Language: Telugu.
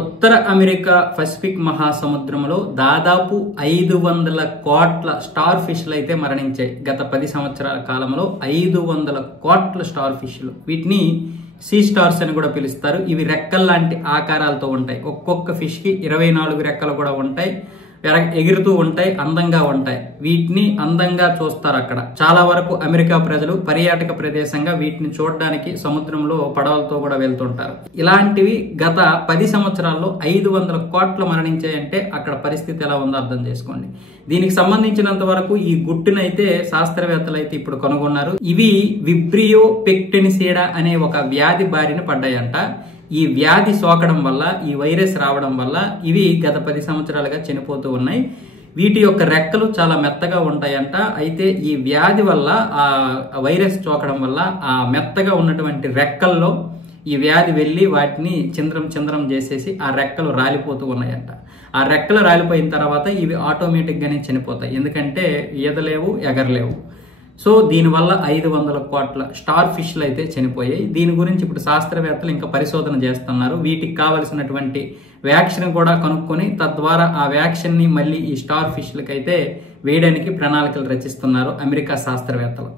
ఉత్తర అమెరికా పసిఫిక్ మహాసముద్రంలో దాదాపు 500 కోట్ల స్టార్ ఫిష్లు అయితే మరణించాయి. గత 10 సంవత్సరాల కాలంలో 500 కోట్ల స్టార్ ఫిష్లు. వీటిని సీ స్టార్స్ అని కూడా పిలుస్తారు. ఇవి రెక్కల్లాంటి ఆకారాలతో ఉంటాయి. ఒక్కొక్క ఫిష్ కి 24 రెక్కలు కూడా ఉంటాయి. ఎగురుతూ ఉంటాయి, అందంగా ఉంటాయి. వీటిని అందంగా చూస్తారు. అక్కడ చాలా వరకు అమెరికా ప్రజలు పర్యాటక ప్రదేశంగా వీటిని చూడడానికి సముద్రంలో పడవలతో కూడా వెళ్తుంటారు. ఇలాంటివి గత 10 సంవత్సరాల్లో 500 కోట్లు మరణించాయంటే అక్కడ పరిస్థితి ఎలా ఉందో అర్థం చేసుకోండి. దీనికి సంబంధించినంత వరకు ఈ గుట్టునైతే శాస్త్రవేత్తలు అయితే ఇప్పుడు కనుగొన్నారు. ఇవి విబ్రియో పెక్టెనిసీడా అనే ఒక వ్యాధి బారిన పడ్డాయంట. ఈ వ్యాధి సోకడం వల్ల, ఈ వైరస్ రావడం వల్ల ఇవి గత 10 సంవత్సరాలుగా చనిపోతూ ఉన్నాయి. వీటి యొక్క రెక్కలు చాలా మెత్తగా ఉంటాయంట. అయితే ఈ వ్యాధి వల్ల, ఆ వైరస్ సోకడం వల్ల ఆ మెత్తగా ఉన్నటువంటి రెక్కల్లో ఈ వ్యాధి వెళ్ళి వాటిని చింద్రం చేసేసి ఆ రెక్కలు రాలిపోతూ ఉన్నాయంట. ఆ రెక్కలు రాలిపోయిన తర్వాత ఇవి ఆటోమేటిక్గానే చనిపోతాయి. ఎందుకంటే ఈదలేవు, ఎగరలేవు. సో దీనివల్ల 500 కోట్ల స్టార్ ఫిష్లు అయితే చనిపోయాయి. దీని గురించి ఇప్పుడు శాస్త్రవేత్తలు ఇంకా పరిశోధన చేస్తున్నారు. వీటికి కావలసినటువంటి వ్యాక్సిన్ కూడా కనుక్కొని తద్వారా ఆ వ్యాక్సిన్ ని మళ్ళీ ఈ స్టార్ ఫిష్లకైతే వేయడానికి ప్రణాళికలు రచిస్తున్నారు అమెరికా శాస్త్రవేత్తలు.